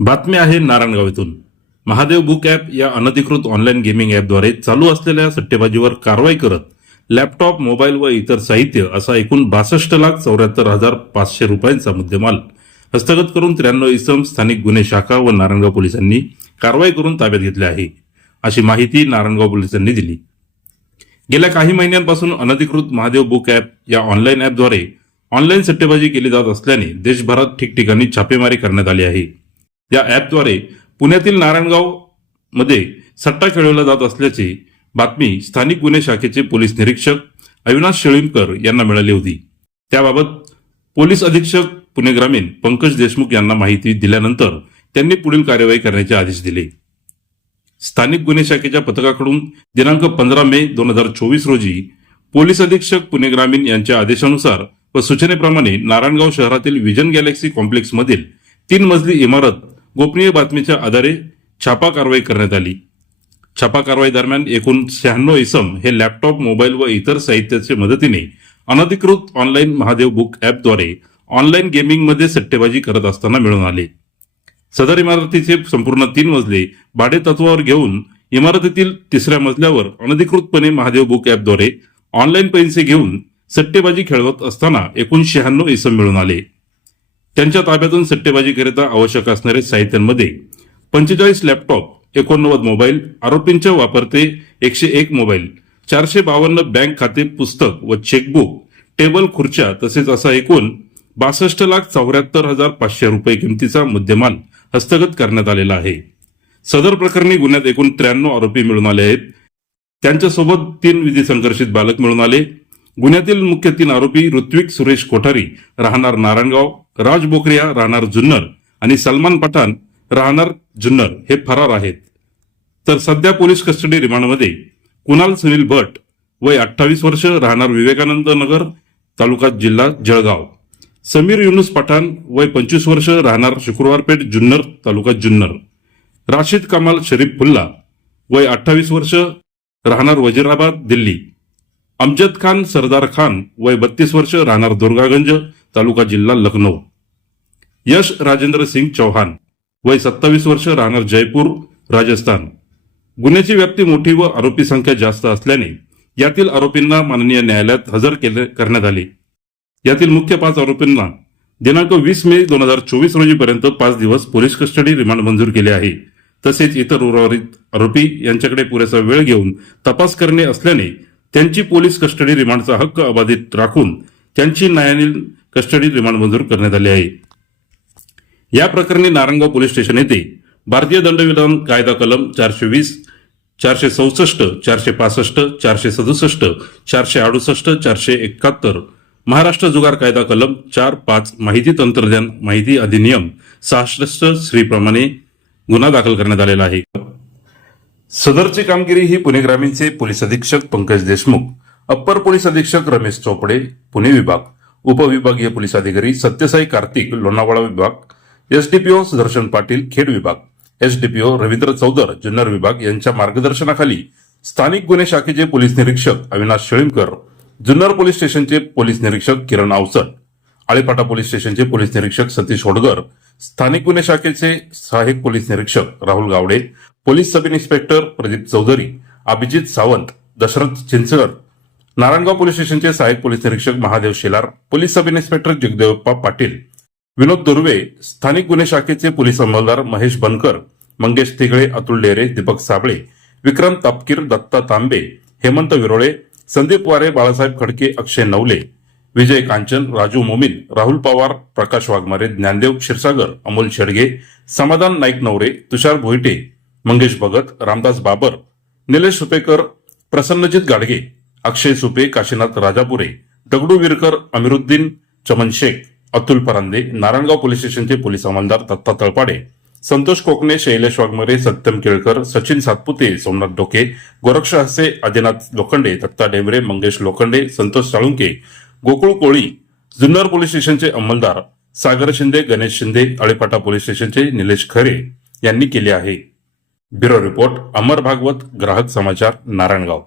बातमी आहे नारायणगाव येथून महादेव बुक ॲप या अनधिकृत ऑनलाईन गेमिंग ॲपद्वारे चालू असलेल्या सट्टेबाजीवर कारवाई करत लॅपटॉप मोबाईल व इतर साहित्य असा एकूण बासष्ट लाख चौऱ्याहत्तर हजार पाचशे रुपयांचा मुद्देमाल. हस्तगत करून त्र्याण्णव इसम स्थानिक गुन्हे शाखा व नारायणगाव पोलिसांनी कारवाई करून ताब्यात घेतली आहे अशी माहिती नारायणगाव पोलिसांनी दिली. गेल्या काही महिन्यांपासून अनधिकृत महादेव बुक ॲप या ऑनलाईन ॲपद्वारे ऑनलाईन सट्टेबाजी केली जात असल्याने देशभरात ठिकठिकाणी छापेमारी करण्यात आली आहे. या ॲपद्वारे पुण्यातील नारायणगावमध्ये सट्टा खेळवला जात असल्याची बातमी स्थानिक गुन्हे शाखेचे पोलीस निरीक्षक अविनाश शेळीमकर यांना मिळाली होती. त्याबाबत पोलीस अधीक्षक पुणे ग्रामीण पंकज देशमुख यांना माहिती दिल्यानंतर त्यांनी पुढील कार्यवाही करण्याचे आदेश दिले. स्थानिक गुन्हे शाखेच्या पथकाकडून दिनांक पंधरा मे दोन हजार चोवीस रोजी पोलीस अधीक्षक पुणे ग्रामीण यांच्या आदेशानुसार व सूचनेप्रमाणे नारायणगाव शहरातील विजन गॅलेक्सी कॉम्प्लेक्समधील तीन मजली इमारत गोपनीय बातमीच्या आधारे छापा कारवाई करण्यात आली. छापा कारवाई दरम्यान एकूण शहाण्णव इसम हे लॅपटॉप मोबाईल व इतर साहित्याच्या मदतीने अनधिकृत ऑनलाईन महादेव बुक ॲपद्वारे ऑनलाईन गेमिंगमध्ये सट्टेबाजी करत असताना मिळून आले. सदर इमारतीचे संपूर्ण तीन मजले भाडे तत्वावर घेऊन इमारतीतील तिसऱ्या मजल्यावर अनधिकृतपणे महादेव बुक ॲपद्वारे ऑनलाईन पैसे घेऊन सट्टेबाजी खेळवत असताना एकूण शहाण्णव इसम मिळून आले. त्यांच्या ताब्यातून सट्टेबाजीकरिता आवश्यक असणारे साहित्यांमध्ये पंचेचाळीस लॅपटॉप एकोणनव्वद मोबाईल आरोपींच्या वापरते एकशे एक मोबाईल चारशे बावन्न बँक खाते पुस्तक व चेकबुक टेबल खुर्च्या तसेच असा एकूण बासष्ट लाख चौऱ्याहत्तर हजार पाचशे रुपये किमतीचा मुद्देमाल हस्तगत करण्यात आलेला आहे. सदर प्रकरणी गुन्ह्यात एकूण त्र्याण्णव आरोपी मिळून आले आहेत. त्यांच्यासोबत तीन विधी संघर्षित बालक मिळून आले. गुन्ह्यातील मुख्य तीन आरोपी ऋत्विक सुरेश कोठारी राहणार नारायणगाव राज बोकरिया राहणार जुन्नर आणि सलमान पठाण राहणार जुन्नर हे फरार आहेत. तर सध्या पोलीस कस्टडी रिमांडमध्ये कुणाल सुनील भट वय अठ्ठावीस वर्ष राहणार विवेकानंद नगर तालुका जिल्हा जळगाव. समीर युनुस पठाण वय पंचवीस वर्ष राहणार शुक्रवारपेठ जुन्नर तालुका जुन्नर. राशिद कमाल शरीफ फुल्ला वय अठ्ठावीस वर्ष राहणार वजीराबाद दिल्ली. अमजद खान सरदार खान वय बत्तीस वर्ष राहणार दुर्गागंज तालुका जिल्हा लखनौ यश राजेंद्र सिंग चौहान वय सत्तावीस वर्ष राहणार जयपूर राजस्थान. गुन्ह्याची व्याप्ती मोठी व आरोपी संख्या जास्त असल्याने यातील आरोपींना माननीय न्यायालयात हजर केले करण्यात आले. यातील मुख्य पाच आरोपींना दिनांक वीस मे दोन हजार चोवीस रोजीपर्यंत पाच दिवस पोलीस कस्टडी रिमांड मंजूर केले आहे. तसेच इतर उर्वरित आरोपी यांच्याकडे पुरेसा वेळ घेऊन तपास करणे असल्याने त्यांची पोलीस कस्टडी रिमांडचा हक्क अबाधित राखून त्यांची न्यायालयीन कस्टडी रिमांड मंजूर करण्यात आली आहे. या प्रकरणी नारायणगाव पोलीस स्टेशन येथे भारतीय दंडविधान कायदा कलम चारशे वीस चारशे चौसष्ट चारशे पासष्ट चारशे सदुसष्ट चारशे अडुसष्ट चारशे एकाहत्तर महाराष्ट्र जुगार कायदा कलम चार पाच माहिती तंत्रज्ञान माहिती अधिनियम सहासष्ट श्रीप्रमाणे गुन्हा दाखल करण्यात आलेला आहे. सदरची कामगिरी ही पुणे ग्रामीणचे पोलीस अधीक्षक पंकज देशमुख अप्पर पोलीस अधीक्षक रमेश चोपडे पुणे विभाग उपविभागीय पोलीस अधिकारी सत्यसाई कार्तिक लोणावळा विभाग एसडीपीओ सुदर्शन पाटील खेड विभाग एसडीपीओ रवींद्र चौदर जुन्नर विभाग यांच्या मार्गदर्शनाखाली स्थानिक गुन्हे शाखेचे पोलीस निरीक्षक अविनाश शेळीमकर जुन्नर पोलीस स्टेशनचे पोलीस निरीक्षक किरण आवसट आळेपाटा पोलीस स्टेशनचे पोलीस निरीक्षक सतीश होडगर स्थानिक गुन्हे शाखेचे सहाय्यक पोलीस निरीक्षक Rahul Gawade police sub inspector Pradeep Chaudhari Abhijit Sawant Dashrath Chinchkar Narayangaon police स्टेशनचे सहाय्यक पोलीस निरीक्षक Mahadev Shelar police sub inspector Jagdevappa Patil Vinod Durve स्थानिक गुन्हे शाखेचे पोलीस अंमलदार महेश बनकर मंगेश तिगळे अतुल डेरे दीपक साबळे विक्रम तापकीर दत्ता तांबे हेमंत विरोळे संदीप वारे बाळासाहेब खडके अक्षय नवले विजय कांचन राजू मोमीन राहुल पवार प्रकाश वाघमारे ज्ञानदेव क्षीरसागर अमोल शेडगे समाधान नाईक नवरे तुषार भोईटे मंगेश भगत रामदास बाबर निलेश सुपेकर प्रसन्नजित गाडगे अक्षय सुपे काशीनाथ राजापुरे दगडू विरकर अमिरुद्दीन चमन शेख अतुल परांदे नारायणगाव पोलीस स्टेशनचे पोलीस अंमलदार दत्ता तळपाडे संतोष कोकणे शैलेश वाघमरे सत्यम केळकर सचिन सातपुते सोमनाथ डोके गोरक्ष हसे आदिनाथ लोखंडे दत्ता डेमरे मंगेश लोखंडे संतोष साळुंके गोकुळ कोळी जुन्नर पोलीस स्टेशनचे अंमलदार सागर शिंदे गणेश शिंदे अळेपाटा पोलीस स्टेशनचे निलेश खरे यांनी केले आहे. ब्युरो रिपोर्ट अमर भागवत ग्राहक समाचार नारायणगाव.